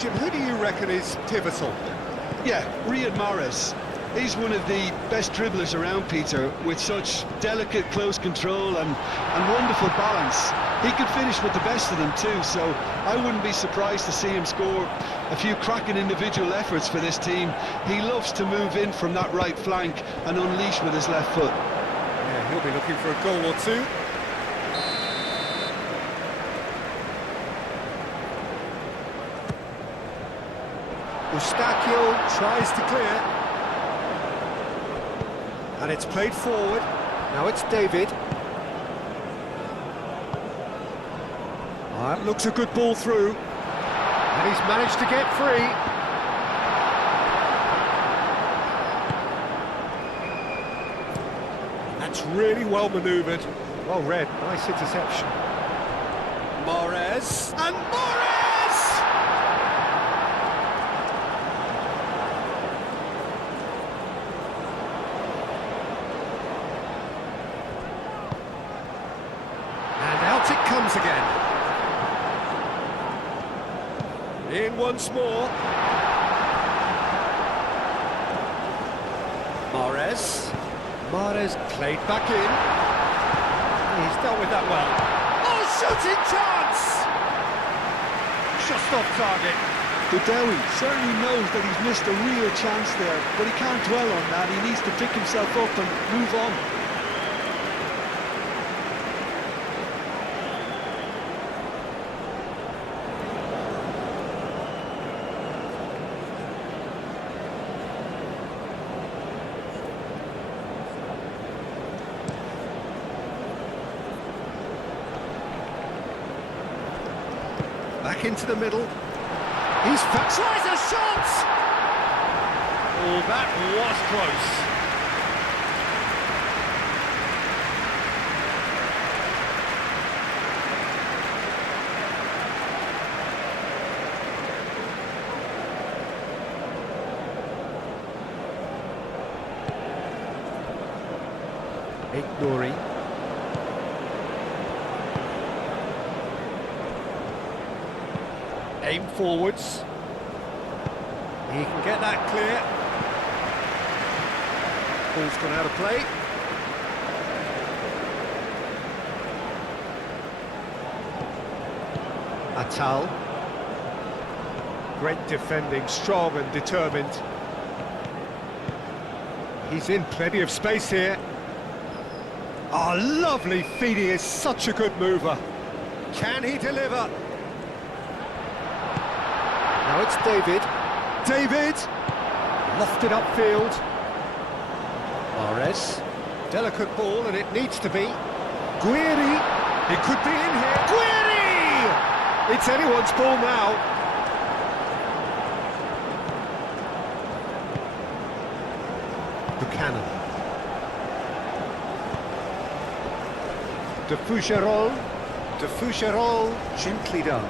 Jim, who do you reckon is pivotal? Yeah, Riyad Mahrez. He's one of the best dribblers around, Peter, with such delicate, close control and wonderful balance. He could finish with the best of them too, so I wouldn't be surprised to see him score a few cracking individual efforts for this team. He loves to move in from that right flank and unleash with his left foot. Yeah, he'll be looking for a goal or two. Eustachio tries to clear. And it's played forward. Now it's David. That looks a good ball through. And he's managed to get free. That's really well manoeuvred. Well read, nice interception. Mahrez. And Mahrez! It comes again. In once more. Mahrez played back in. He's dealt with that well. Oh, shooting chance! Just off target. Badawi certainly knows that he's missed a real chance there, but he can't dwell on that. He needs to pick himself up and move on. Back into the middle. He's tries a shot! Oh, that was close. Nouri. Aim forwards. He can get that clear. Ball's gone out of play. Atal. Great defending, strong and determined. He's in plenty of space here. Oh, lovely feed, he is such a good mover. Can he deliver? Now it's David. David! Lofted upfield. Mahrez. Delicate ball, and it needs to be. Guiri! It could be in here. Guiri! It's anyone's ball now. Buchanan. De Fougerolles, gently done.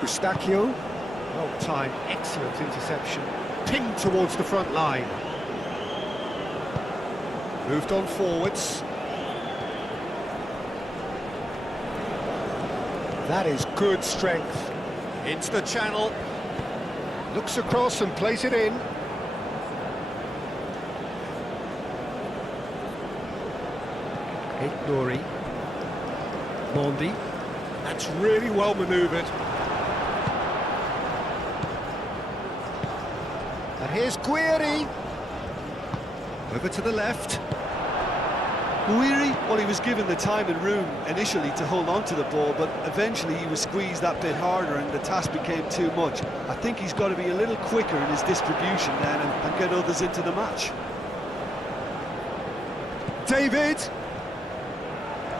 Eustachio, well timed, excellent interception. Pinged towards the front line. Moved on forwards. That is good strength. Into the channel. Looks across and plays it in. Nouri. Mondi. That's really well manoeuvred. And here's Guiri. Over to the left. Guiri, well, he was given the time and room initially to hold on to the ball, but eventually he was squeezed that bit harder and the task became too much. I think he's got to be a little quicker in his distribution then and get others into the match. David!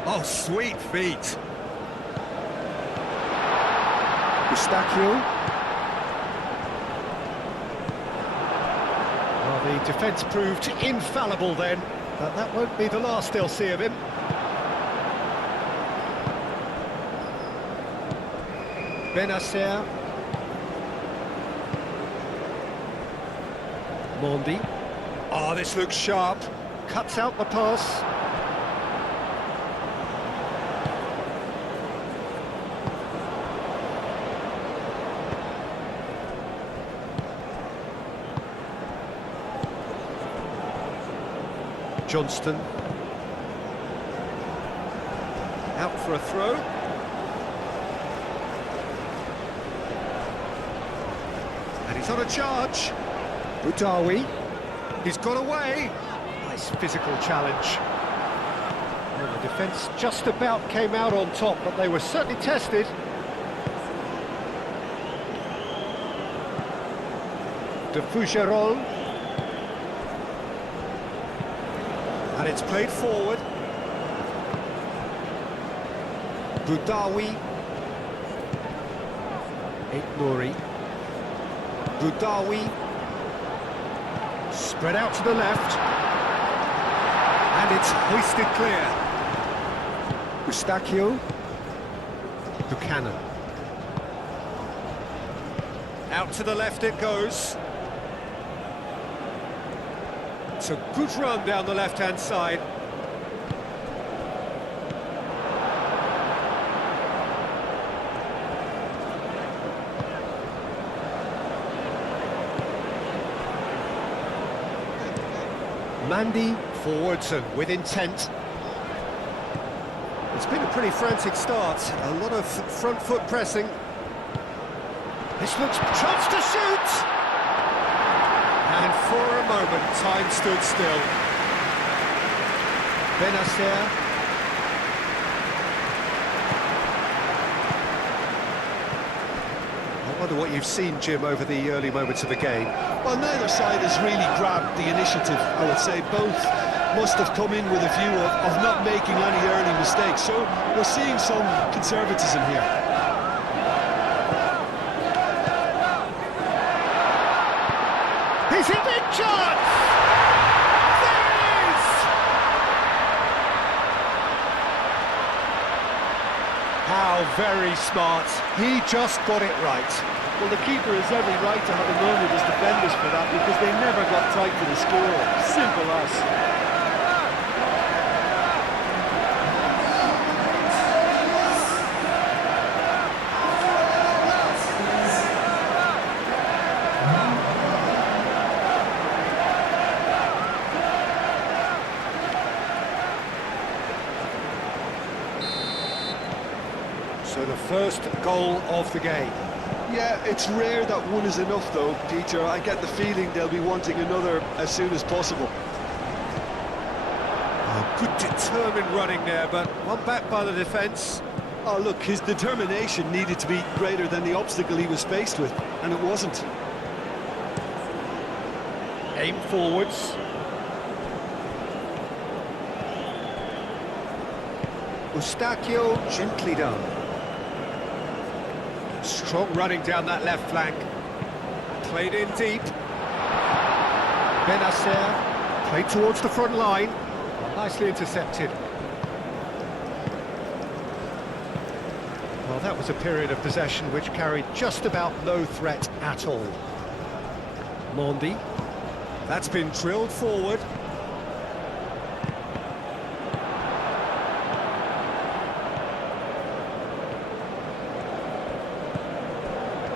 Oh, sweet feet. Eustachio. Well, the defence proved infallible then, but that won't be the last they'll see of him. Benacer. Mondi. Oh, this looks sharp. Cuts out the pass. Johnston. Out for a throw. And he's on a charge. Boudaoui. He's got away. Nice physical challenge. Well, the defence just about came out on top, but they were certainly tested. De Fougerolles. And it's played forward. Boudaoui. Nouri. Boudaoui. Spread out to the left. And it's hoisted clear. Eustachio. Buchanan. Out to the left it goes. It's a good run down the left-hand side. Mandy forwards and with intent. It's been a pretty frantic start, a lot of front foot pressing. This looks chance to shoot! And for a moment, time stood still. Benacer. I wonder what you've seen, Jim, over the early moments of the game. Well, neither side has really grabbed the initiative, I would say. Both must have come in with a view of not making any early mistakes. So we're seeing some conservatism here. He's in big chance! There it is! How very smart. He just got it right. Well, the keeper has every right to have a moan with his defenders for that, because they never got tight to the score. Simple as. So the first goal of the game. Yeah, it's rare that one is enough though, Peter. I get the feeling they'll be wanting another as soon as possible. Oh, good determined running there, but one back by the defence. Oh, look, his determination needed to be greater than the obstacle he was faced with, and it wasn't. Aim forwards. Eustachio, gently done. Strong running down that left flank. Played in deep. Benacer played towards the front line. Nicely intercepted. Well, that was a period of possession which carried just about no threat at all. Mondi. That's been drilled forward.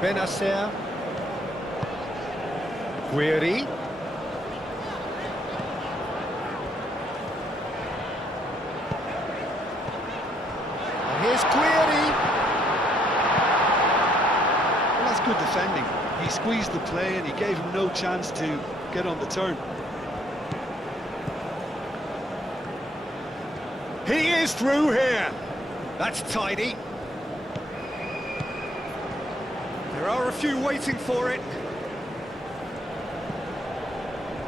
Benacer. Guiri. And here's Guiri. Well, that's good defending. He squeezed the play and he gave him no chance to get on the turn. He is through here. That's tidy. There are a few waiting for it.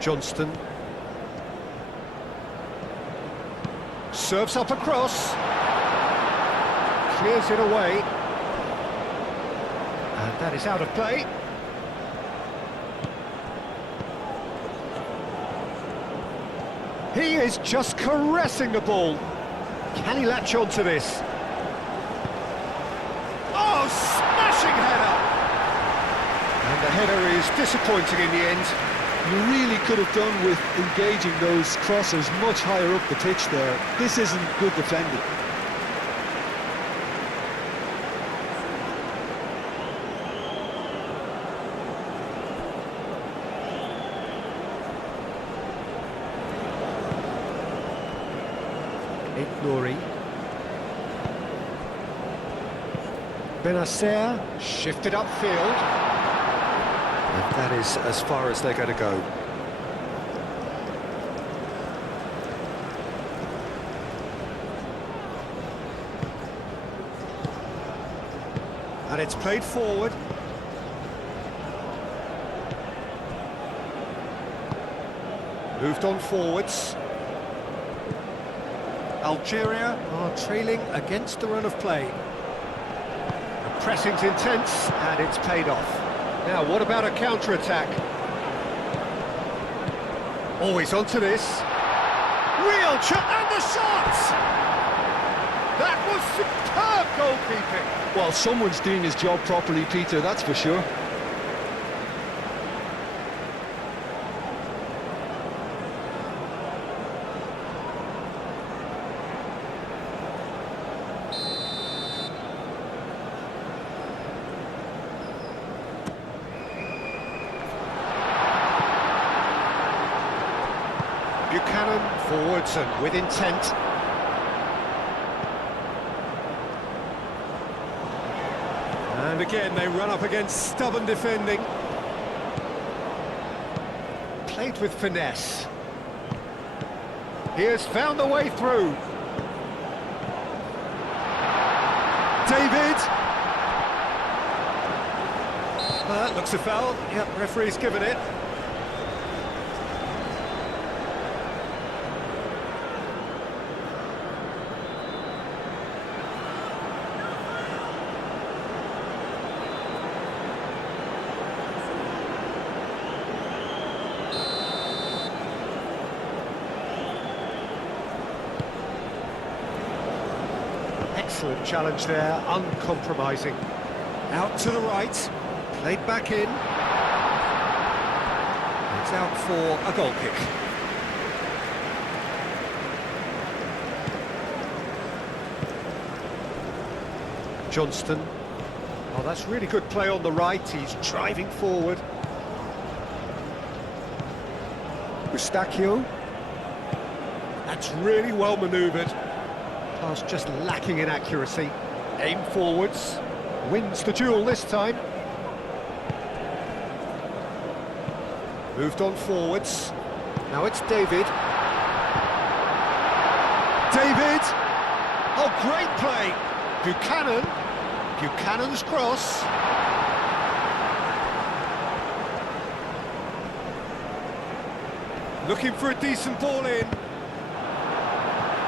Johnston. Serves up across. Clears it away. And that is out of play. He is just caressing the ball. Can he latch on to this? Oh, smashing header! And the header is disappointing in the end. You really could have done with engaging those crossers much higher up the pitch there. This isn't good defending. Nouri. Benacer shifted upfield. And that is as far as they're going to go. And it's played forward. Moved on forwards. Algeria are trailing against the run of play. The pressing's intense, and it's paid off. Now, what about a counter-attack? Always onto this. Real shot, and the shot! That was superb goalkeeping. Well, someone's doing his job properly, Peter, that's for sure. Buchanan forwards and with intent. And again they run up against stubborn defending. Played with finesse. He has found the way through. David. That looks a foul. Yep, referee's given it. Excellent challenge there, uncompromising. Out to the right, played back in. It's out for a goal kick. Johnston. Oh, that's really good play on the right, he's driving forward. Eustachio. That's really well manoeuvred. Pass just lacking in accuracy. Aim forwards. Wins the duel this time. Moved on forwards. Now it's David. David! Oh, great play! Buchanan. Buchanan's cross. Looking for a decent ball in.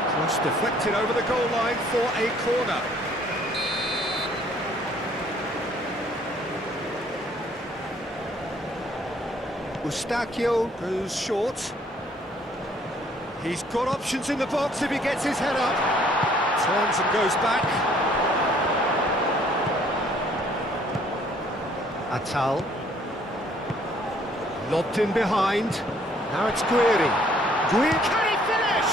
Cross deflected over the goal line for a corner. Eustachio goes short. He's got options in the box if he gets his head up. Turns and goes back. Atal. Lobbed in behind. Now it's Guiri. Guiri, can he finish?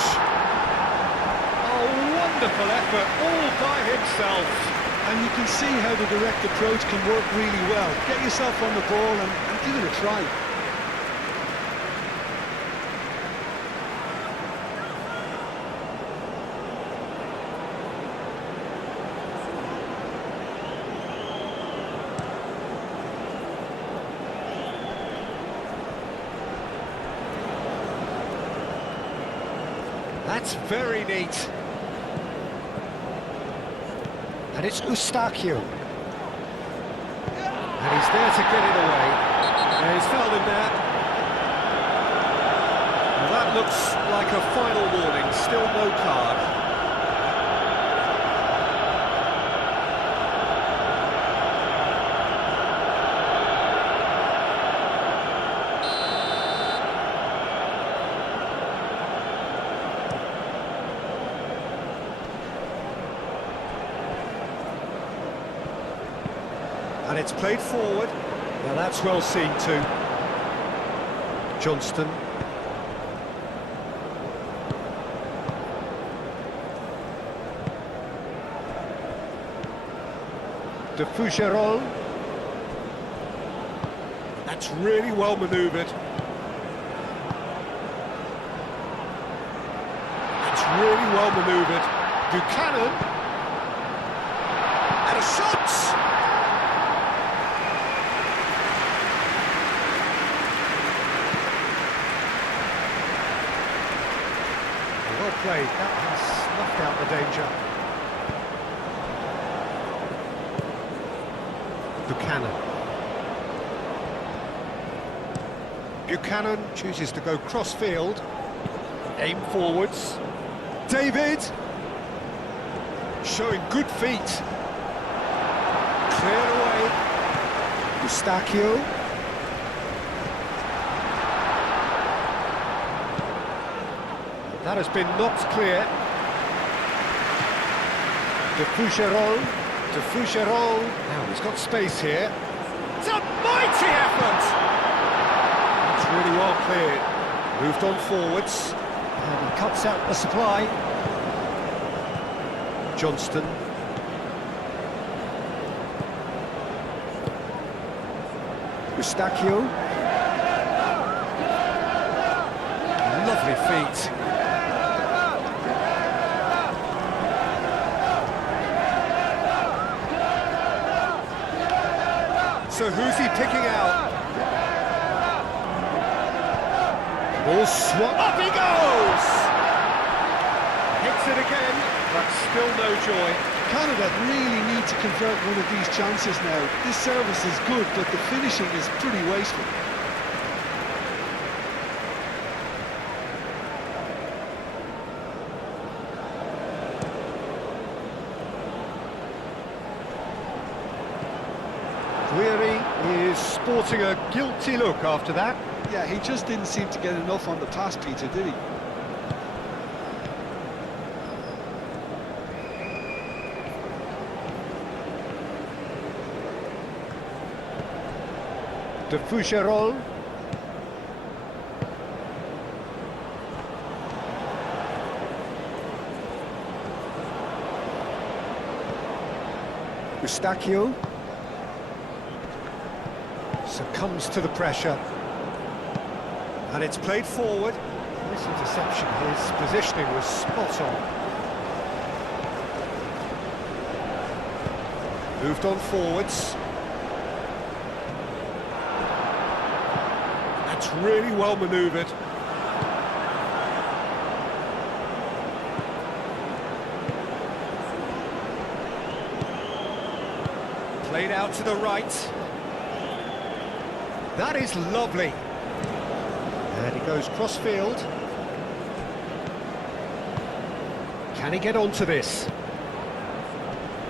Oh, wonderful effort, all by himself. And you can see how the direct approach can work really well. Get yourself on the ball and give it a try. That's very neat. And it's Eustachio. And he's there to get it away. And he's fouled him there. Well, that looks like a final warning, still no card. And it's played forward. Now that's well seen too. Johnston. De Fougerolles. That's really well manoeuvred. That's really really well manoeuvred. Buchanan. And a shot! Well played. That has snuffed out the danger. Buchanan. Buchanan chooses to go cross-field. Aim forwards. David! Showing good feet. Cleared away. Eustachio. That has been knocked clear. De Fougerolles. Now he's got space here. It's a mighty effort! That's really well cleared. Moved on forwards. And he cuts out the supply. Johnston. Eustachio. Lovely feet. So who's he picking out? Ball swat. Up he goes! Hits it again, but still no joy. Canada really need to convert one of these chances now. This service is good, but the finishing is pretty wasteful. Weary is sporting a guilty look after that. Yeah, he just didn't seem to get enough on the pass, Peter, did he? De Fougerolles. Eustachio. Succumbs to the pressure. And it's played forward. This interception, his positioning was spot on. Moved on forwards. That's really well manoeuvred. Played out to the right. That is lovely. And he goes cross-field. Can he get onto this?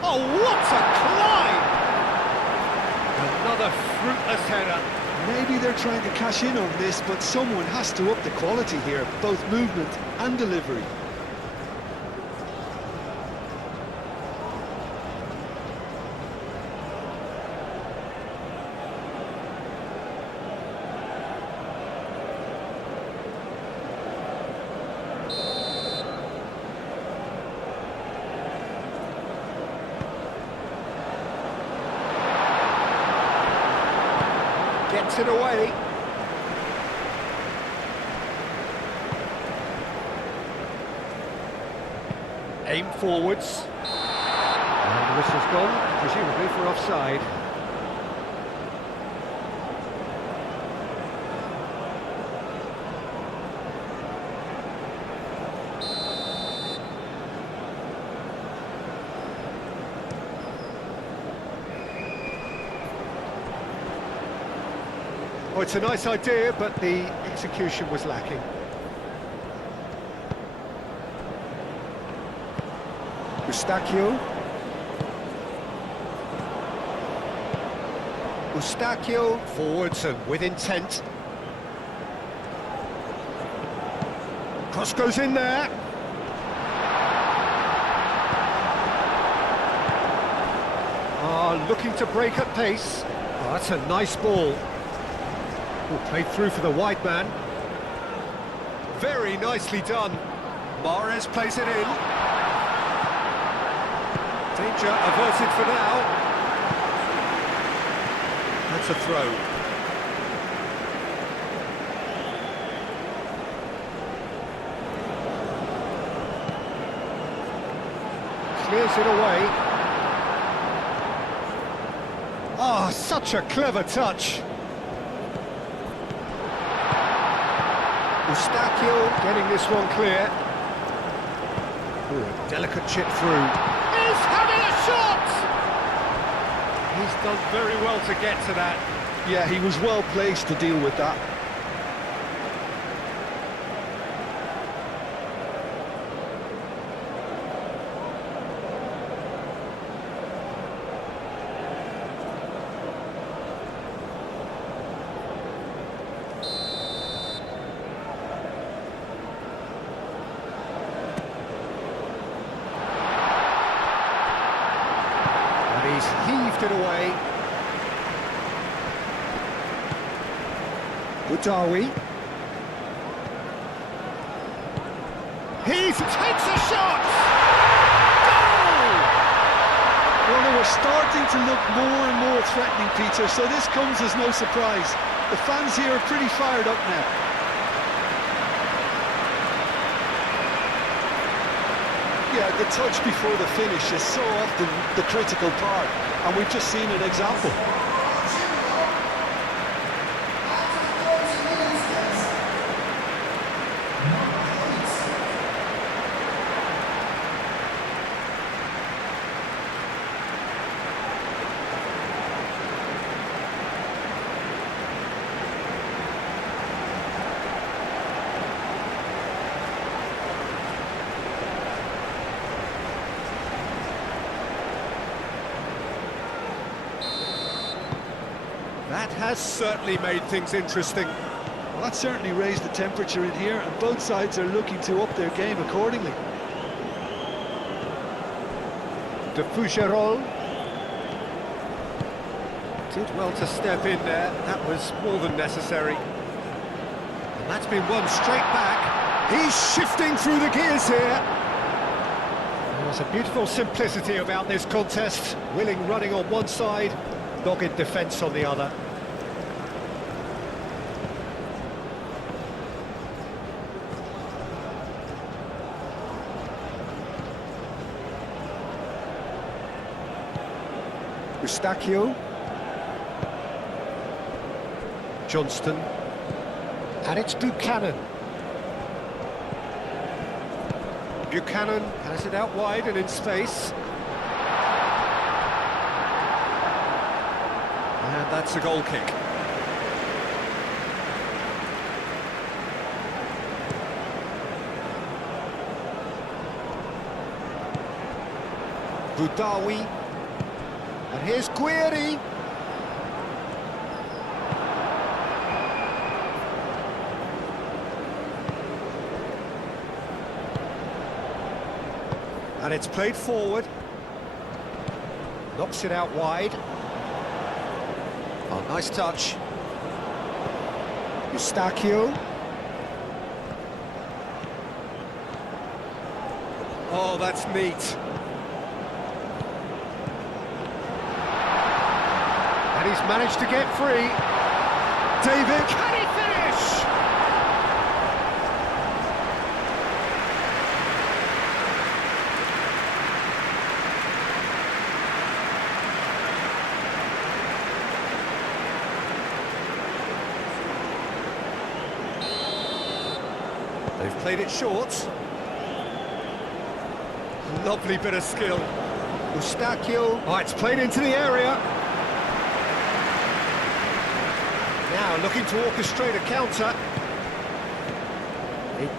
Oh, what a climb! Another fruitless header. Maybe they're trying to cash in on this, but someone has to up the quality here, both movement and delivery. Gets it away. Aim forwards. And the whistle's gone, presumably for offside. Oh, it's a nice idea, but the execution was lacking. Eustachio. Eustachio forwards and with intent. Cross goes in there. Looking to break at pace. Oh, that's a nice ball. Oh, played through for the wide man. Very nicely done. Mahrez plays it in. Danger averted for now. That's a throw. clears it away. Oh, such a clever touch. Eustachio getting this one clear. Ooh, a delicate chip through. He's having a shot! He's done very well to get to that. Yeah, he was well placed to deal with that. He's heaved it away. Budawi. He takes a shot! Goal! Well, they were starting to look more and more threatening, Peter, so this comes as no surprise. The fans here are pretty fired up now. Yeah, the touch before the finish is so often the critical part, and we've just seen an example. That has certainly made things interesting. Well, that certainly raised the temperature in here, and both sides are looking to up their game accordingly. De Fougerolles did well to step in there. That was more than necessary. And that's been won straight back. He's shifting through the gears here. There's a beautiful simplicity about this contest. Willing running on one side, dogged defence on the other. Eustachio. Johnston. And it's Buchanan. Buchanan has it out wide and in space. And that's a goal kick. Budawi. And here's Guiri. And it's played forward. Knocks it out wide. Oh, nice touch. Eustachio. Oh, that's neat. And he's managed to get free. David, can he finish? They've played it short. Lovely bit of skill. Eustachio. Oh, it's played into the area. Now looking to orchestrate a counter.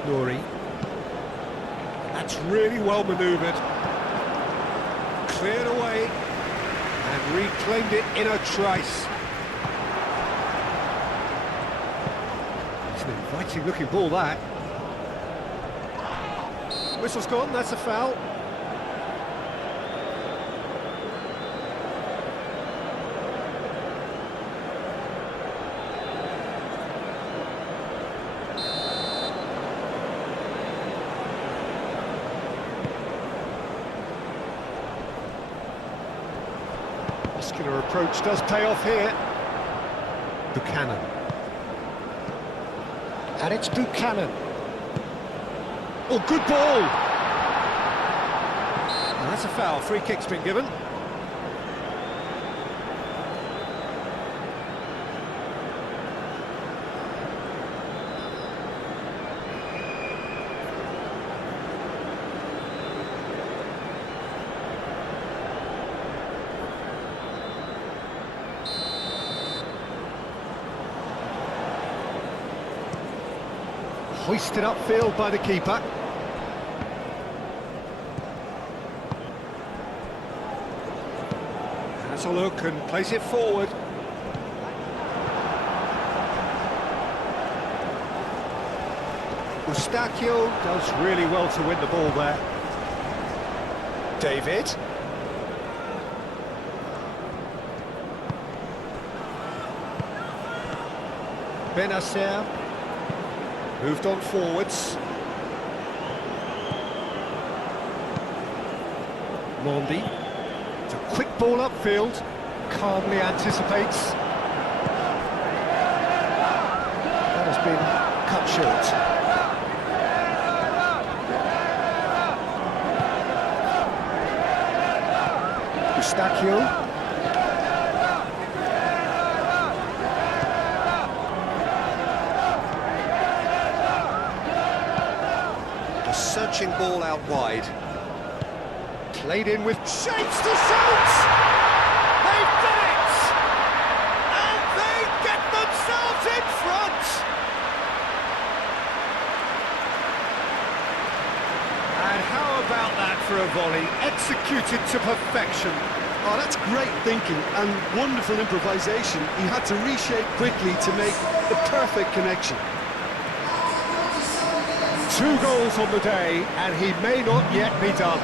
Nouri. That's really well manoeuvred. Cleared away and reclaimed it in a trice. It's an inviting looking ball, that. Whistle's gone, that's a foul. Muscular approach does pay off here. Buchanan. And it's Buchanan. Oh, good ball! That's a foul. Free kick's been given. Hoisted upfield by the keeper. Has a look and plays it forward. Eustachio does really well to win the ball there. David. Benacer. Moved on forwards. Mondi. It's a quick ball upfield. Calmly anticipates. That has been cut short. Eustachio. Searching ball out wide. Played in with shapes to shoot! They've done it! And they get themselves in front! And how about that for a volley? Executed to perfection. Oh, that's great thinking and wonderful improvisation. He had to reshape quickly to make the perfect connection. 2 goals on the day, and he may not yet be done.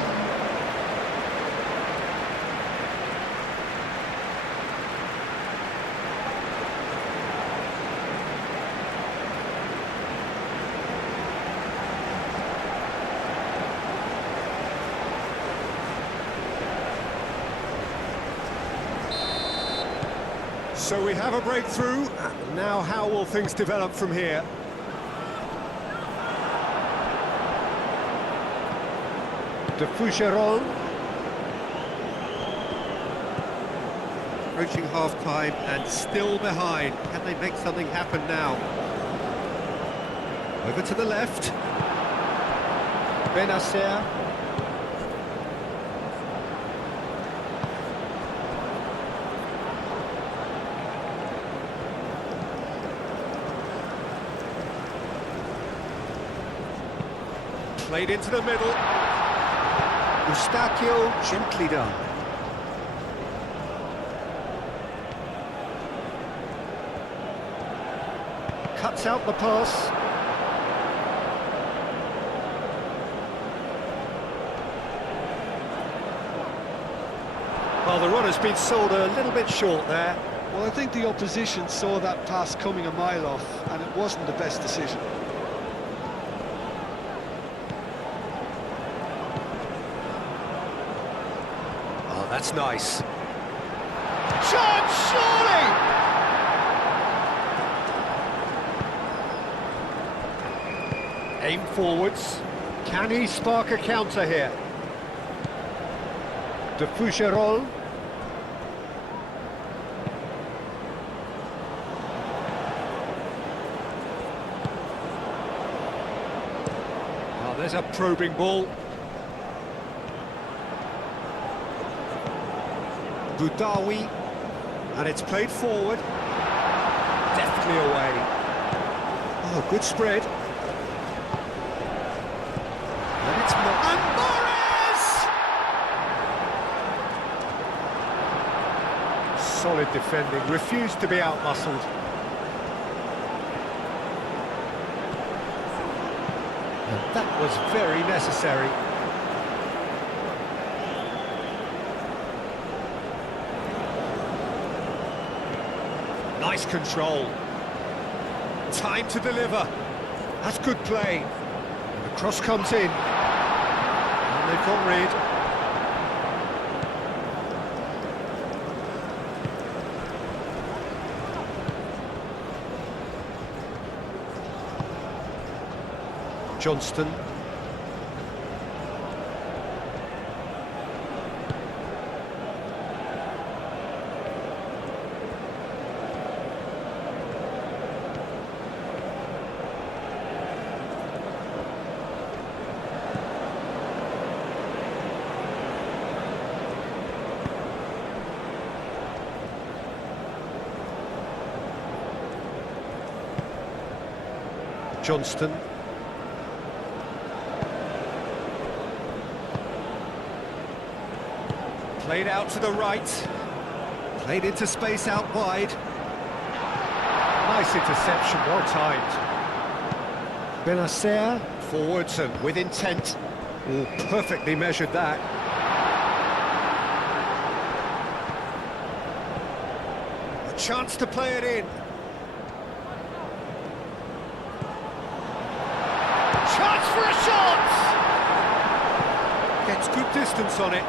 So we have a breakthrough. Now how will things develop from here? De Foucherolles. Approaching half-time and still behind. Can they make something happen now? Over to the left. Benacer. Played into the middle. Eustachio, gently done. Cuts out the pass. Well, the run has been sold a little bit short there. Well, I think the opposition saw that pass coming a mile off, and it wasn't the best decision. That's nice. Chance, surely! Aim forwards. Can he spark a counter here? De Foucherolles. Oh, there's a probing ball. Boudaoui, and it's played forward, deftly away. Oh, good spread. And it's not. And Morris! Solid defending, refused to be out-muscled. And that was very necessary. Nice control. Time to deliver. That's good play. The cross comes in. And they've got rid. Johnston. Johnston. Played out to the right. Played into space out wide. Nice interception, well timed. Benacer forwards and with intent. Oh, perfectly measured that. A chance to play it in. Chance for a shot! Gets good distance on it.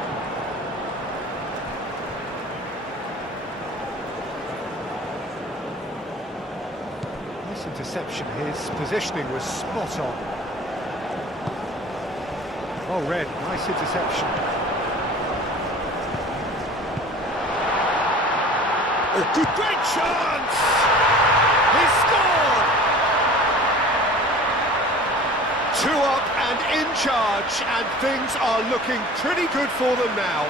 Nice interception. His positioning was spot on. Well read, nice interception. Oh, good, great chance! He scored! 2 up and in charge, and things are looking pretty good for them now.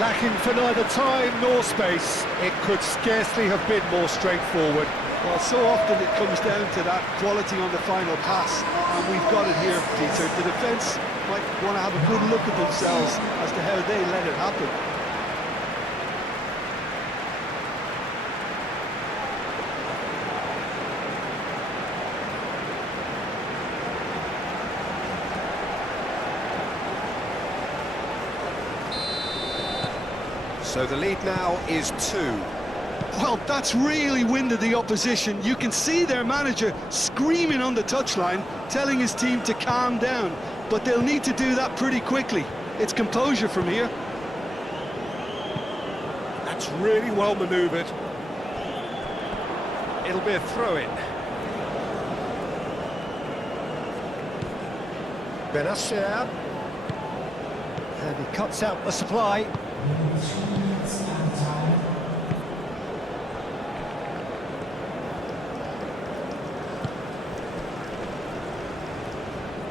Lacking for neither time nor space, it could scarcely have been more straightforward. Well, so often it comes down to that quality on the final pass, and we've got it here, Peter. The defence might want to have a good look at themselves as to how they let it happen. So the lead now is 2. Well, that's really winded the opposition. You can see their manager screaming on the touchline, telling his team to calm down, but they'll need to do that pretty quickly. It's composure from here. That's really well manoeuvred. It'll be a throw-in. Benacer. And he cuts out the supply.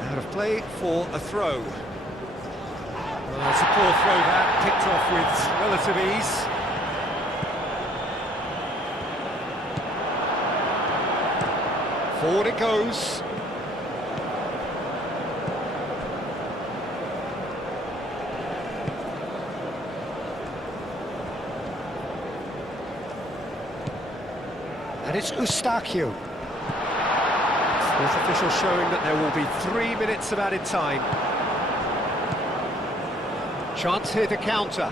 Out of play for a throw. Well, it's a poor throw that, picked off with relative ease. Forward it goes. And it's Eustachio. Fourth official showing that there will be 3 minutes of added time. Chance here to counter.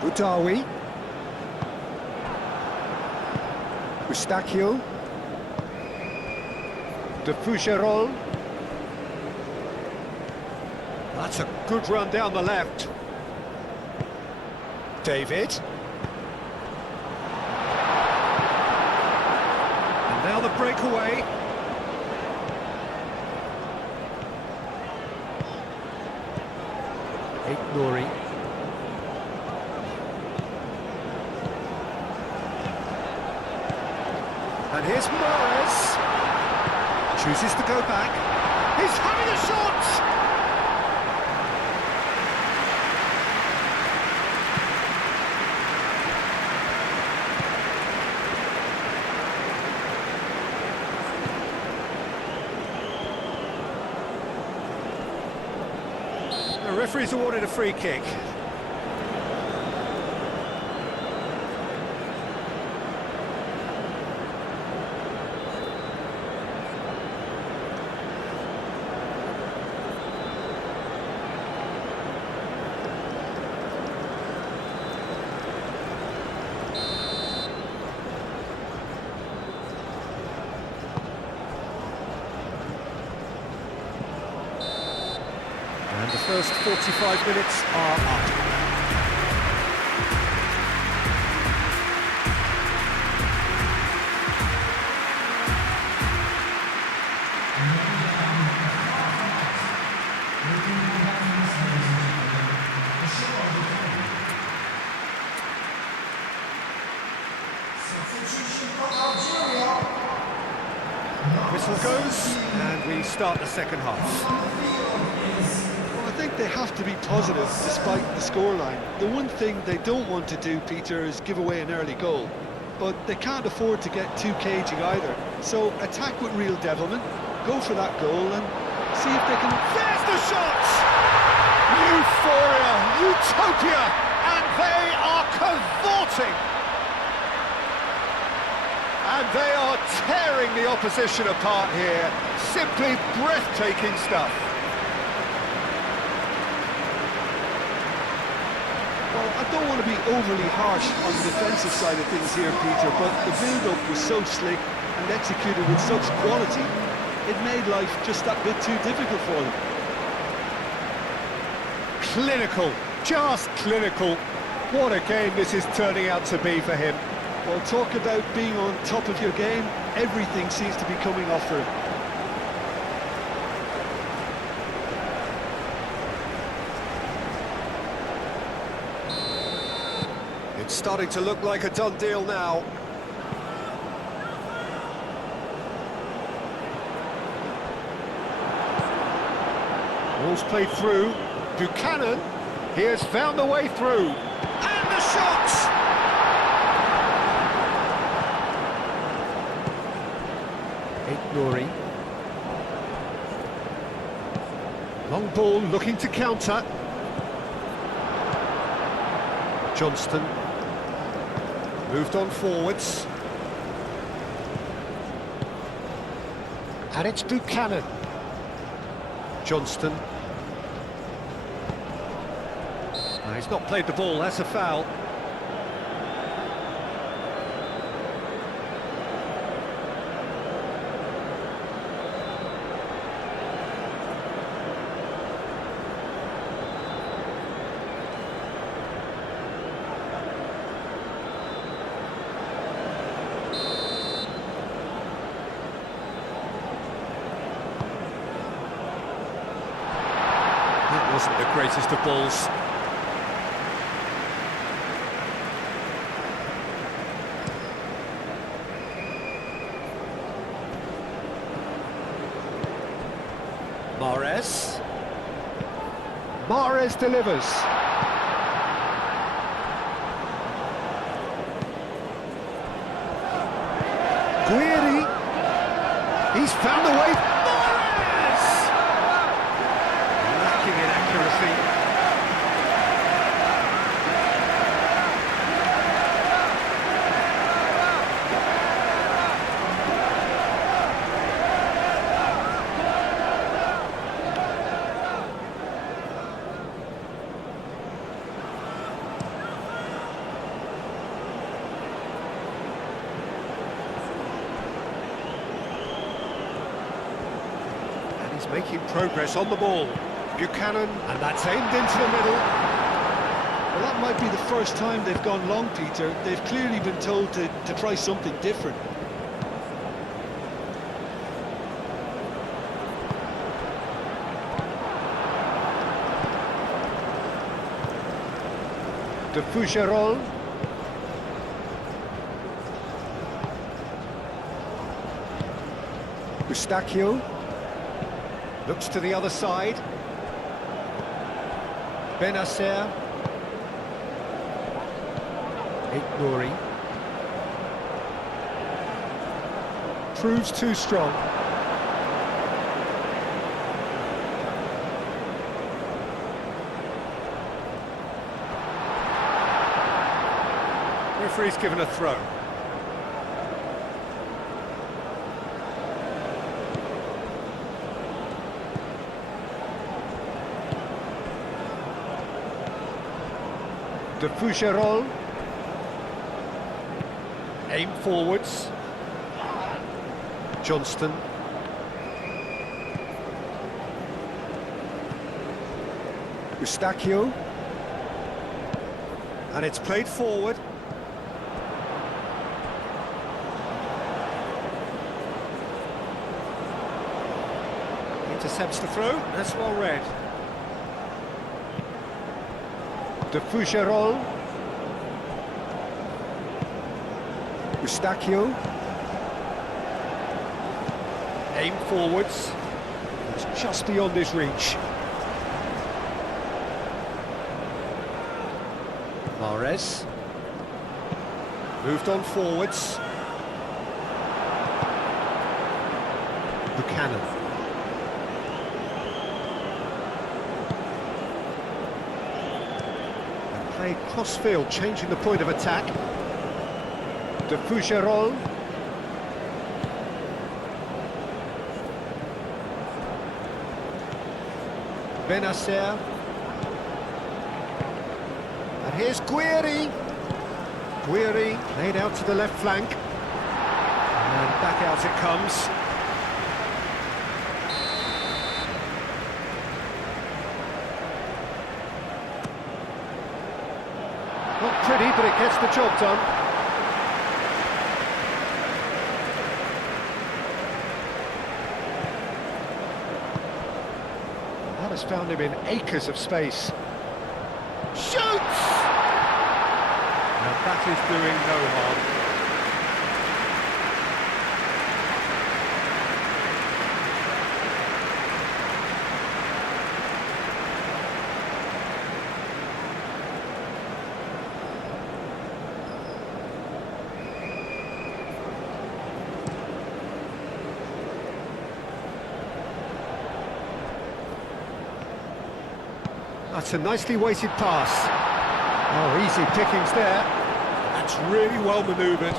Boudaoui. Eustachio. De Fougerolles. That's a good run down the left. David. And now the breakaway. Nouri. And here's Morris. Chooses to go back. He's having a shot! The referee's awarded a free kick. And the first 45 minutes are up. Whistle goes, and we start the second half. Well, I think they have to be positive despite the scoreline. The one thing they don't want to do, Peter, is give away an early goal. But they can't afford to get too cagey either. So attack with real devilment, go for that goal and see if they can... There's the shot! Euphoria, utopia, and they are cavorting! And they are tearing the opposition apart here. Simply breathtaking stuff. Well, I don't want to be overly harsh on the defensive side of things here, Peter, but the build-up was so slick and executed with such quality, it made life just that bit too difficult for them. Clinical, just clinical. What a game this is turning out to be for him. Well, talk about being on top of your game. Everything seems to be coming off for him. It's starting to look like a done deal now. Ball's played through. Buchanan, he has found the way through. And the shot! Nuri. Long ball looking to counter. Johnston moved on forwards. And it's Buchanan. Johnston. He's not played the ball, that's a foul. That wasn't the greatest of balls. Mahrez delivers. Guiri. He's found a way. Mahrez! Lacking in accuracy. Making progress on the ball. Buchanan, and that's aimed into the middle. Well, that might be the first time they've gone long, Peter. They've clearly been told to try something different. De Fougerolles. Eustachio. Looks to the other side. Benacer. Nuri. Proves too strong. Referee's given a throw. De Fougerolles. Aim forwards. Johnston. Eustachio. And it's played forward. Intercepts the throw. That's well read. De Fougerolles. Eustachio. Aim forwards. It's just beyond his reach. Mahrez. Moved on forwards. Buchanan. And played cross-field, changing the point of attack. De Fougerolles. Benacer. And here's Guiri. Guiri played out to the left flank. And back out it comes. Not pretty, but it gets the job done. That has found him in acres of space. Shoots! And that is doing no harm. That's a nicely weighted pass. Oh, easy pickings there. That's really well manoeuvred.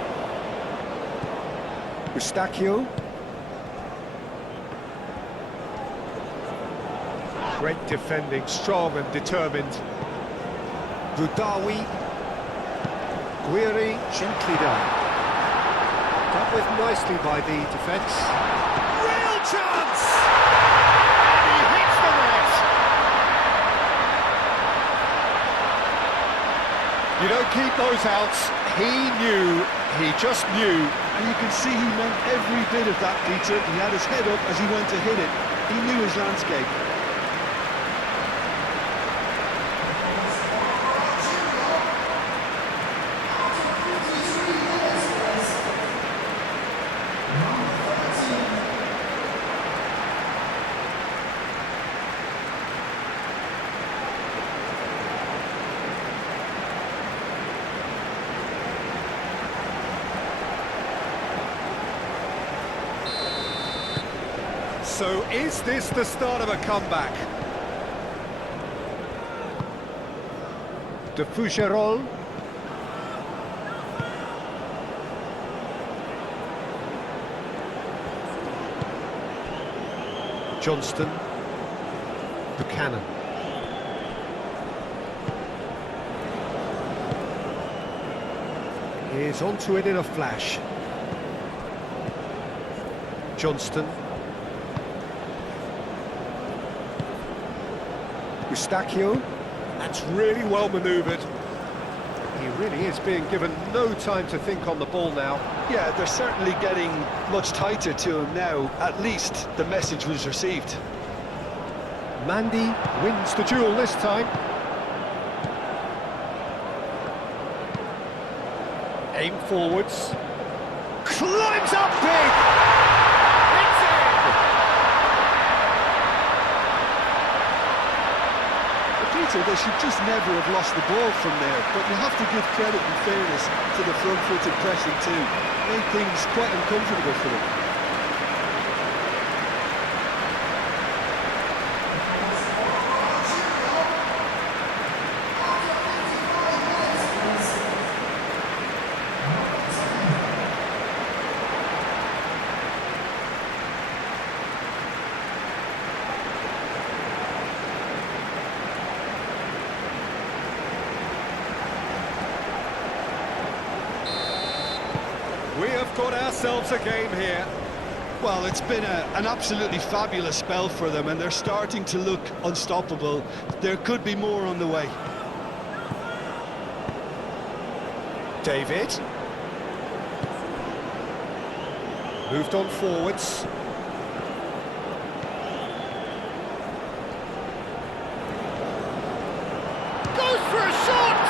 Eustachio. Great defending, strong and determined. Budawi. Guiri, gently done. Dealt with nicely by the defence. Real chance! And he hits the net! You don't keep those outs. He just knew. And you can see he meant every bit of that, Peter. He had his head up as he went to hit it. He knew his landscape. So is this the start of a comeback? De Fougerolles. Johnston. Buchanan. He's onto it in a flash. Johnston. Eustachio. That's really well manoeuvred. He really is being given no time to think on the ball now. Yeah, they're certainly getting much tighter to him now. At least the message was received. Mandy wins the duel this time. Aim forwards. Climbs up big! It's in! Peter, they should just never have lost the ball from there, but you have to give credit and fairness to the front-footed pressing too. Made things quite uncomfortable for them. We have got ourselves a game here. Well, it's been an absolutely fabulous spell for them, and they're starting to look unstoppable. There could be more on the way. David. Moved on forwards. Goes for a shot!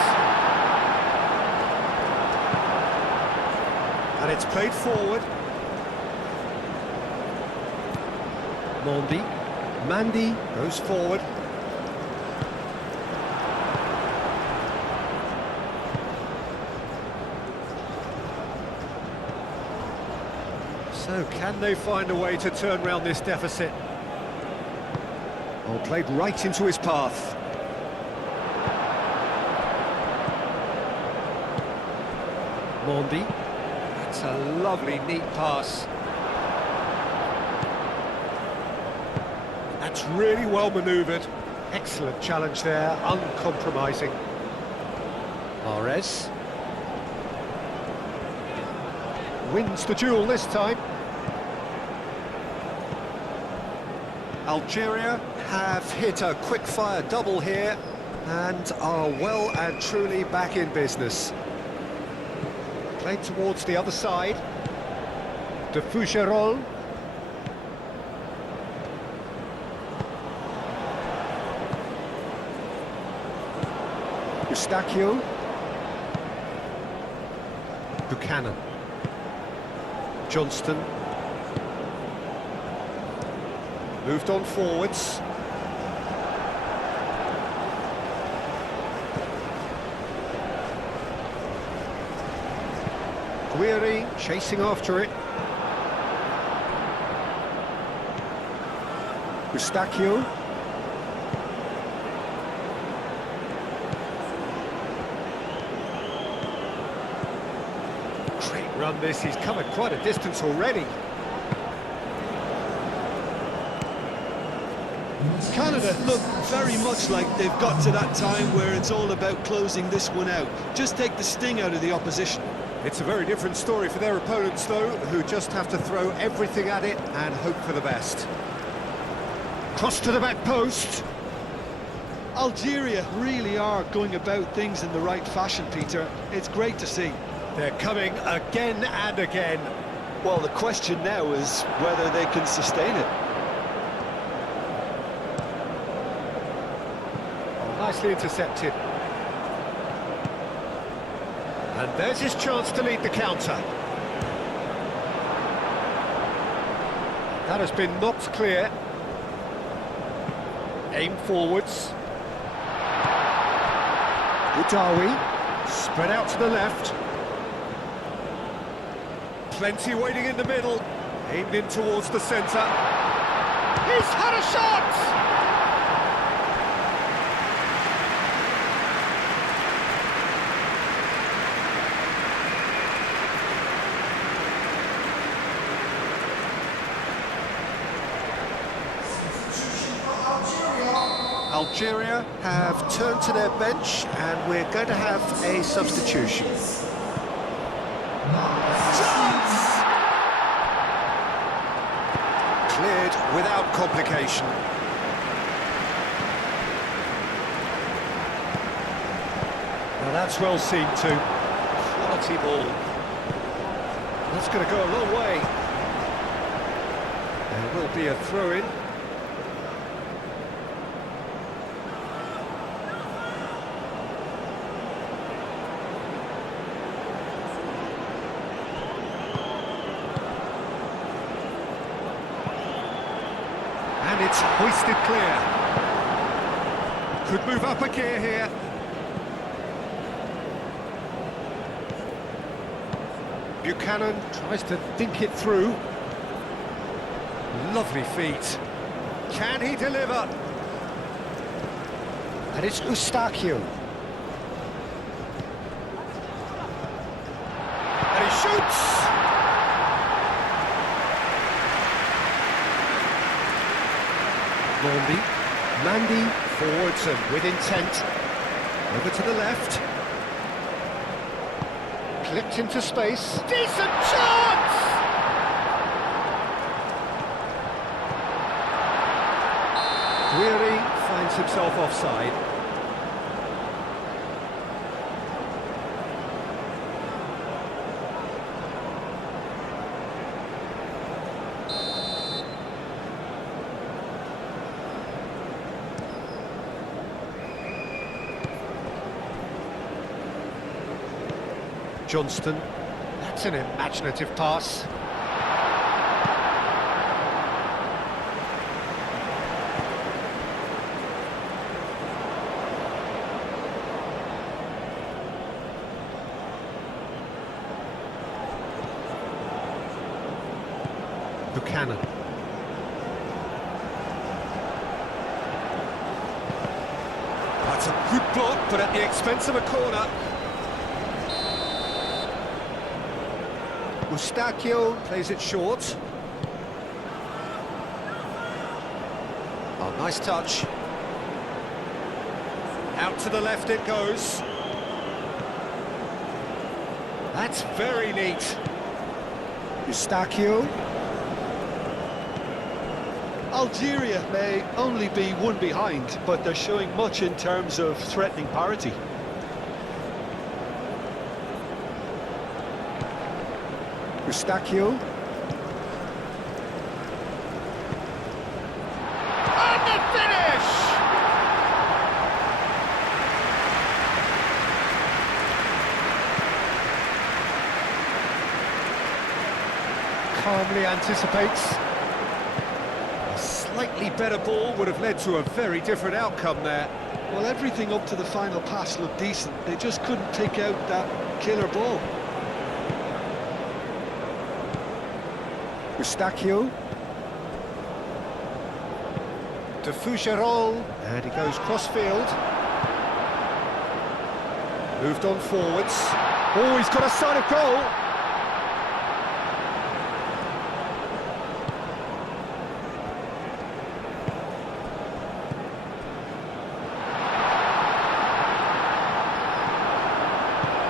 And it's played forward. Mandy goes forward. So can they find a way to turn round this deficit? Oh, played right into his path. Mondi. That's a lovely, neat pass. That's really well manoeuvred. Excellent challenge there, uncompromising. Mahrez. Wins the duel this time. Algeria have hit a quick-fire double here and are well and truly back in business. Played towards the other side. De Fougerolles. Eustachio. Buchanan. Johnston. Moved on forwards. Guiri chasing after it. Eustachio. Great run this, he's covered quite a distance already. Canada look very much like they've got to that time where it's all about closing this one out. Just take the sting out of the opposition. It's a very different story for their opponents, though, who just have to throw everything at it and hope for the best. Cross to the back post. Algeria really are going about things in the right fashion, Peter. It's great to see. They're coming again and again. Well, the question now is whether they can sustain it. Nicely intercepted. And there's his chance to lead the counter. That has been knocked clear. Aim forwards. Udawi, spread out to the left. Plenty waiting in the middle. Aimed in towards the centre. He's had a shot! Algeria have turned to their bench and we're going to have a substitution. Chance! Cleared without complication. Now that's well seen too. Quality ball. That's going to go a long way. There will be a throw-in. And it's hoisted clear. Could move up a gear here. Buchanan tries to think it through. Lovely feet. Can he deliver? And it's Eustachio. And he shoots! Mandy forwards and with intent. Over to the left. Clipped into space. Decent chance! Guiri finds himself offside. Johnston, that's an imaginative pass. Buchanan. That's a good block, but at the expense of a corner. Mustachio plays it short. Oh, nice touch. Out to the left it goes. That's very neat. Mustachio. Algeria may only be one behind, but they're showing much in terms of threatening parity. Mustachio. And the finish! Calmly anticipates. A slightly better ball would have led to a very different outcome there. Well, everything up to the final pass looked decent. They just couldn't pick out that killer ball. Mustachio. To Foucherolles, and he goes cross-field. Moved on forwards. Oh, he's got a sight of goal!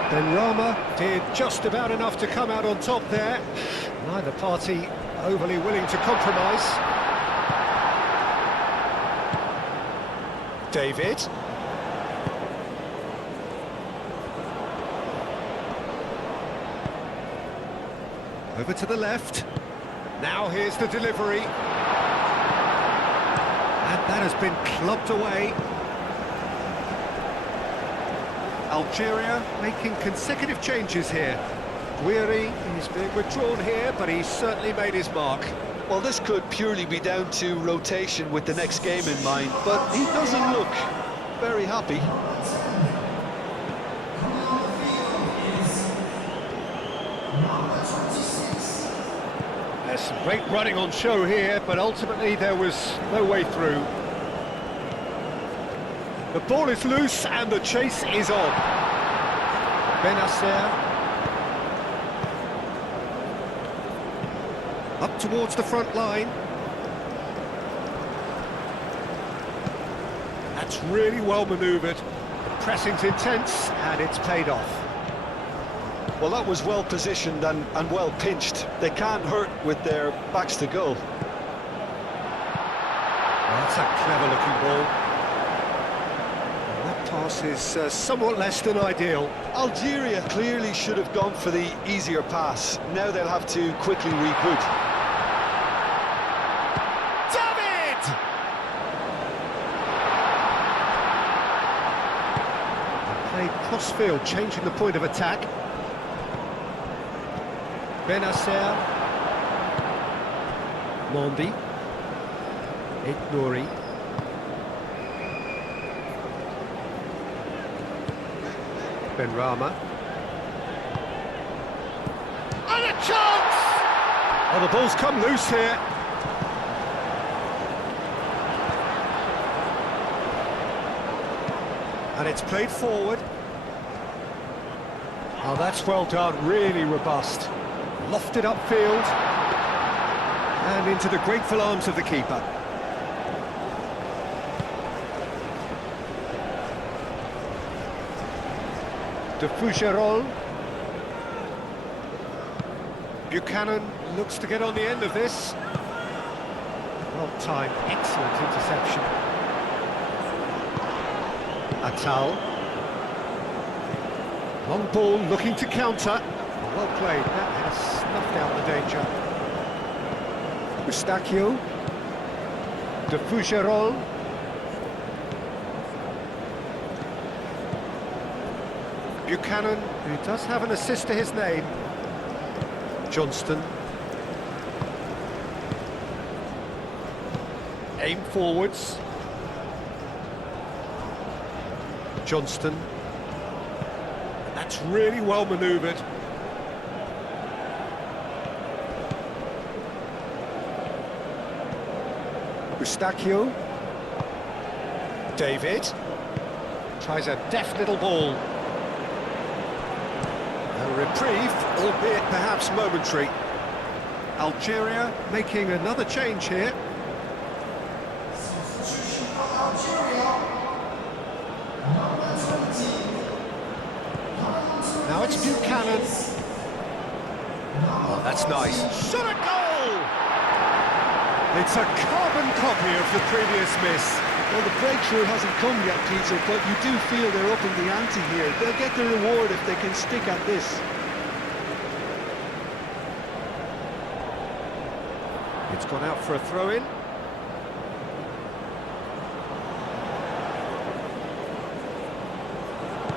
Benrahma did just about enough to come out on top there. Neither party overly willing to compromise. David. Over to the left. Now here's the delivery. And that has been clubbed away. Algeria making consecutive changes here. Guiri is being withdrawn here, but he's certainly made his mark. Well, this could purely be down to rotation with the next game in mind, but he doesn't look very happy. There's some great running on show here, but ultimately there was no way through. The ball is loose and the chase is on. Benacer. Up towards the front line. That's really well manoeuvred. The pressing's intense and it's paid off. Well, that was well positioned and well pinched. They can't hurt with their backs to goal. That's a clever looking ball. That pass is somewhat less than ideal. Algeria clearly should have gone for the easier pass. Now they'll have to quickly regroup. David! Played cross-field, changing the point of attack. Benacer. Mondi. Nouri. Benrahma. And a chance! Oh, the ball's come loose here. And it's played forward. Oh, that's well done, really robust. Lofted upfield. And into the grateful arms of the keeper. De Foucherolles. Buchanan looks to get on the end of this. Well timed, excellent interception. Atal. Long ball looking to counter. Well played, that has snuffed out the danger. Mustachio. De Foucherolles. Buchanan, who does have an assist to his name. Johnston. Aim forwards. Johnston. That's really well manoeuvred. Eustachio. David. Tries a deft little ball. A reprieve, albeit perhaps momentary. Algeria making another change here. Now it's Buchanan. Oh, that's nice. Shot a goal! It's a carbon copy of the previous miss. Well, the breakthrough hasn't come yet, Peter, but you do feel they're upping the ante here. They'll get the reward if they can stick at this. It's gone out for a throw-in.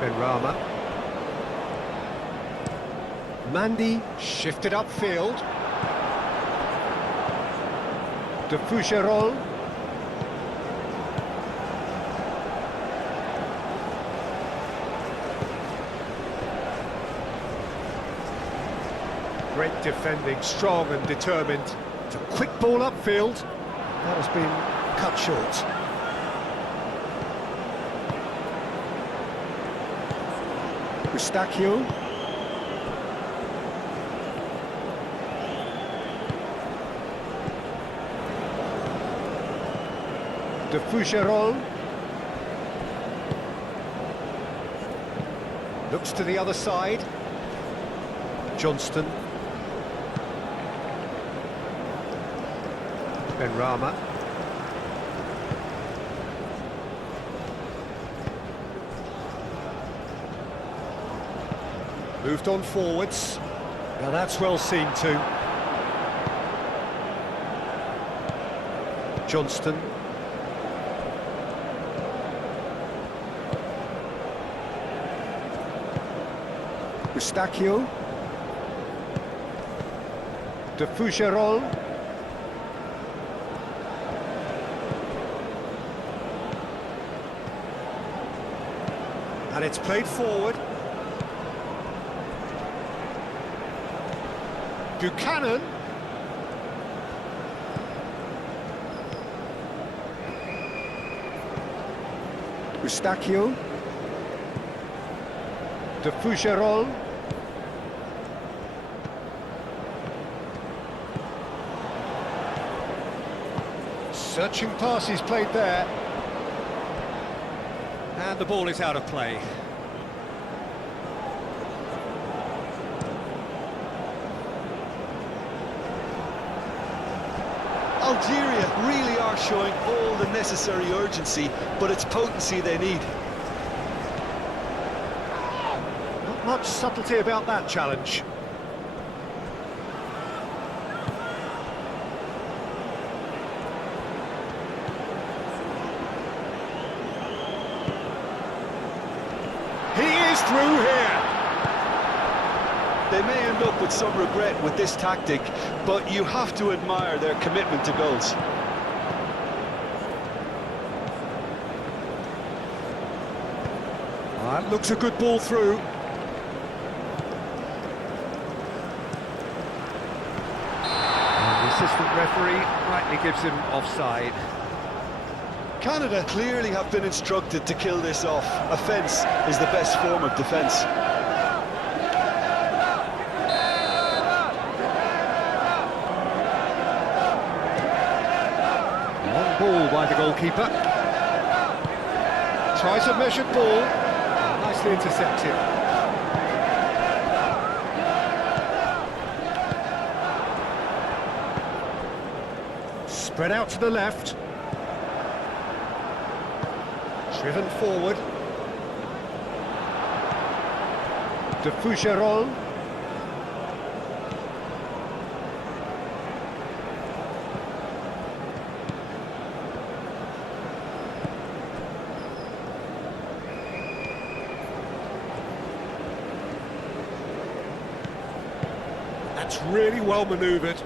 Benrahma. Mandy shifted upfield. De Foucherolles. Great defending, strong and determined. It's a quick ball upfield. That has been cut short. Eustachio. De Foucherolles. Looks to the other side. Johnston. Benrahma. Moved on forwards. Now that's well seen too. Johnston. Eustachio. De Foucherolles. And it's played forward. Buchanan. Eustachio. De Foucherolles. Searching passes played there. And the ball is out of play. Algeria really are showing all the necessary urgency, but it's potency they need. Not much subtlety about that challenge. He is through here. They may end up with some regret with this tactic, but you have to admire their commitment to goals. That looks a good ball through. And the assistant referee rightly gives him offside. Canada clearly have been instructed to kill this off. Offence is the best form of defence. Long ball by the goalkeeper. Tries a measured ball. Nicely intercepted. Spread out to the left. Driven forward. De Foucherolles. That's really well manoeuvred.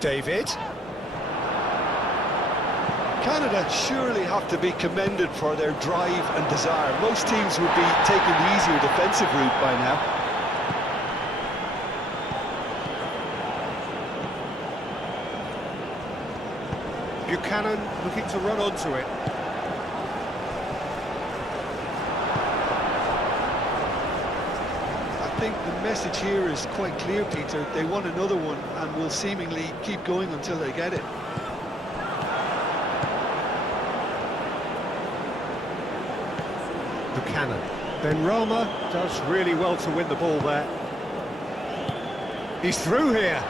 David. Canada surely have to be commended for their drive and desire. Most teams would be taking the easier defensive route by now. Buchanan looking to run onto it. I think the message here is quite clear, Peter. They want another one and will seemingly keep going until they get it. Buchanan. Benrahma does really well to win the ball there. He's through here.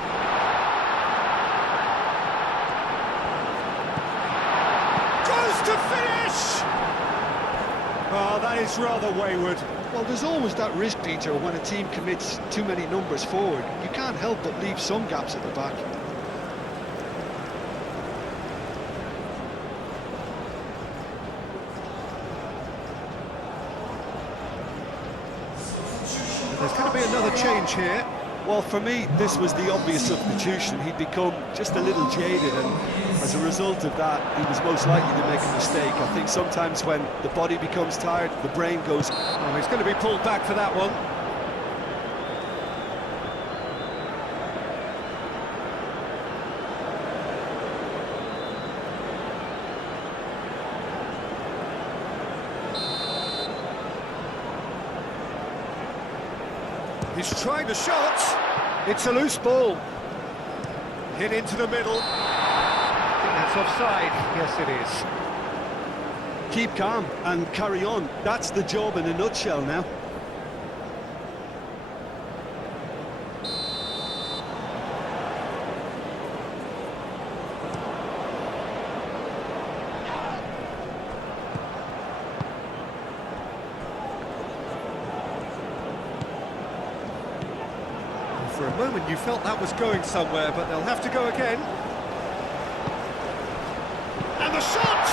Goes to finish! Oh, that is rather wayward. Well, there's always that risk, Peter, when a team commits too many numbers forward. You can't help but leave some gaps at the back. There's going to be another change here. Well, for me, this was the obvious substitution. He'd become just a little jaded, and as a result of that, he was most likely to make a mistake. I think sometimes when the body becomes tired, the brain goes... Oh, he's going to be pulled back for that one. He's trying the shot. It's a loose ball. Hit into the middle. I think that's offside. Yes, it is. Keep calm and carry on. That's the job in a nutshell now. For a moment you felt that was going somewhere, but they'll have to go again. And the shot!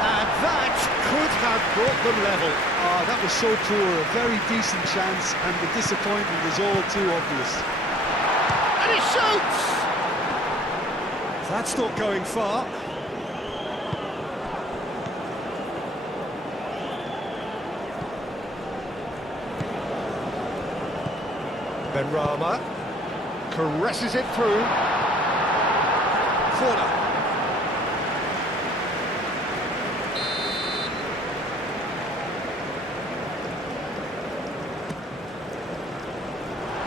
And that could have brought them level. Ah, that was so poor, a very decent chance, and the disappointment is all too obvious. And he shoots! That's not going far. Benrahma caresses it through. Corner.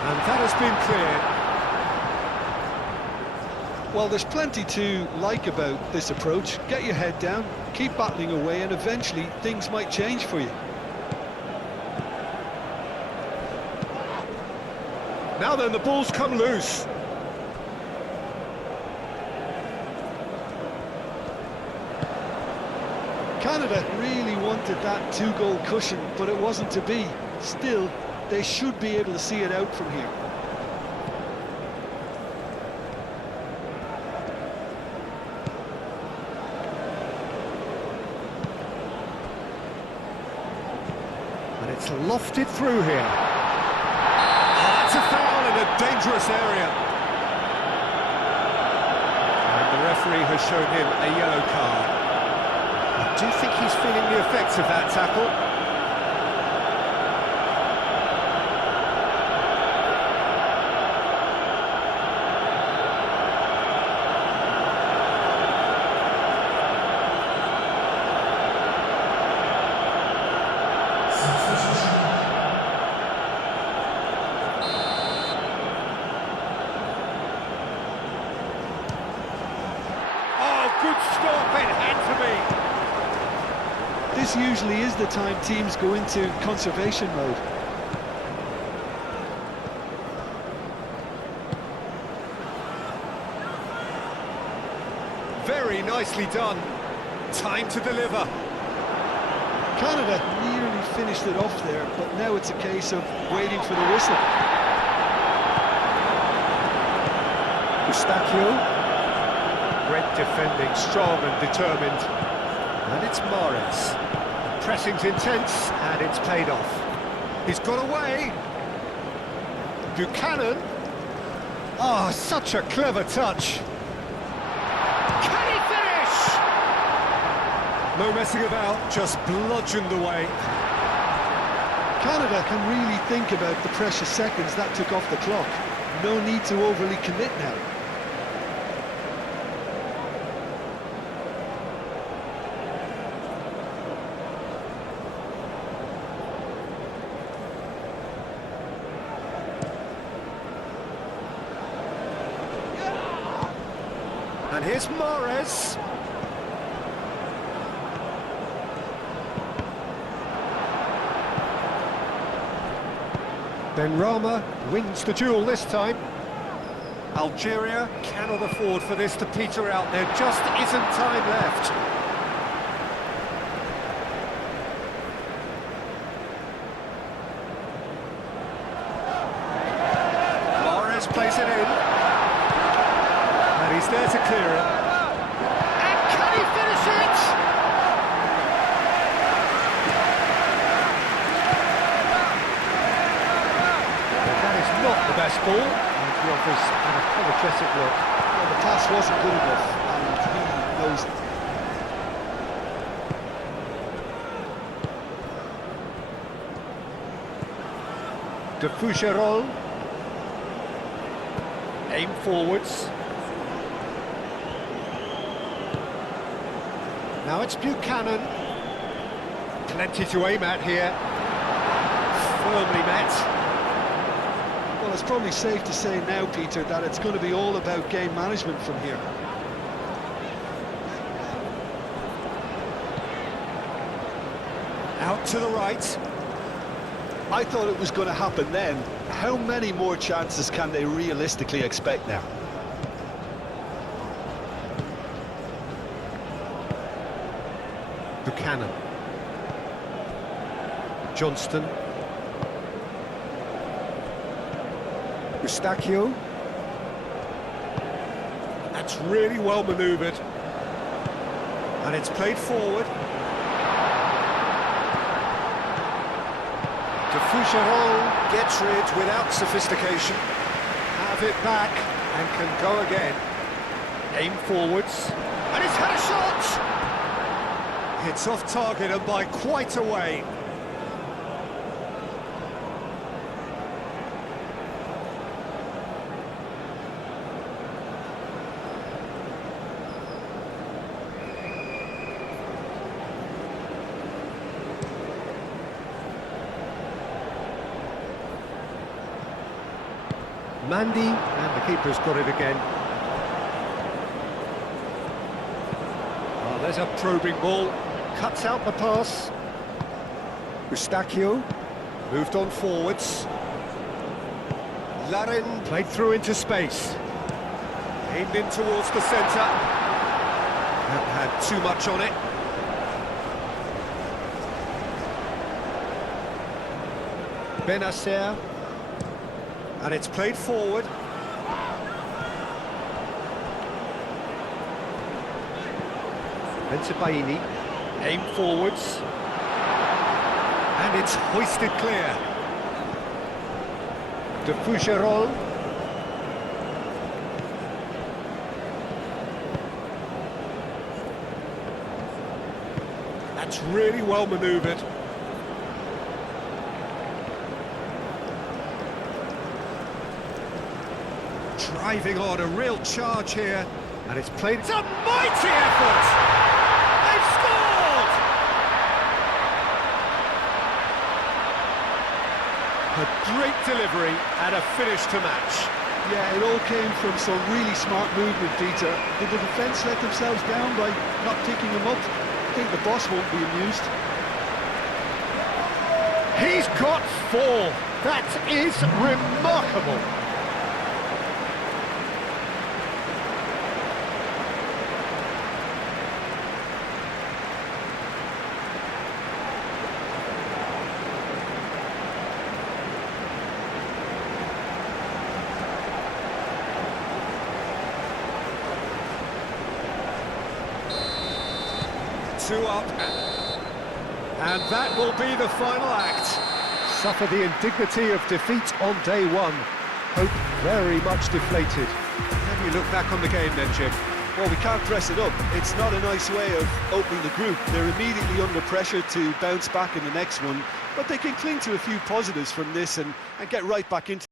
And that has been cleared. Well, there's plenty to like about this approach. Get your head down, keep battling away, and eventually things might change for you. Now then, the ball's come loose. Canada really wanted that two-goal cushion, but it wasn't to be. Still, they should be able to see it out from here. And it's lofted through here. That's a foul in a dangerous area. And the referee has shown him a yellow card. I do think he's feeling the effects of that tackle. Good stop, it had to be. This usually is the time teams go into conservation mode. Very nicely done. Time to deliver. Canada nearly finished it off there, but now it's a case of waiting for the whistle. Eustachio. Red defending, strong and determined. And it's Mahrez. The pressing's intense, and it's paid off. He's got away. Buchanan. Oh, such a clever touch. Can he finish? No messing about, just bludgeoned away. Canada can really think about the precious seconds that took off the clock. No need to overly commit now. And here's Mahrez. Benrahma wins the duel this time. Algeria cannot afford for this to peter out. There just isn't time left. Mahrez plays it in. And he's there to clear it. And can he finish it? Well, that is not the best ball. And he offers an apologetic look. Well, the pass wasn't good enough, and he knows it. De Foucherolles. Aim forwards. Now it's Buchanan. Plenty to aim at here. Firmly met. Well, it's probably safe to say now, Peter, that it's going to be all about game management from here. Out to the right. I thought it was going to happen then. How many more chances can they realistically expect now? Buchanan. Johnston. Eustachio. That's really well manoeuvred. And it's played forward. De Foucherolles gets rid without sophistication. Have it back and can go again. Aim forwards. And he's had a shot! It's off target and by quite a way. Mandy, and the keeper's got it again. Oh, there's a probing ball. Cuts out the pass. Eustachio moved on forwards. Larin played through into space. Aimed in towards the centre. That had too much on it. Benacer. And it's played forward. Bensebaini. Aim forwards. And it's hoisted clear. De Foucherolles. That's really well manoeuvred. Driving on, a real charge here. And it's played... It's a mighty effort! They've scored! A great delivery and a finish to match. Yeah, it all came from some really smart movement, Peter. Did the defence let themselves down by not picking him up? I think the boss won't be amused. He's got 4. That is remarkable. Two up, and that will be the final act. Suffer the indignity of defeat on day one. Hope very much deflated. How do you look back on the game then, Jim? Well, we can't dress it up. It's not a nice way of opening the group. They're immediately under pressure to bounce back in the next one, but they can cling to a few positives from this and get right back into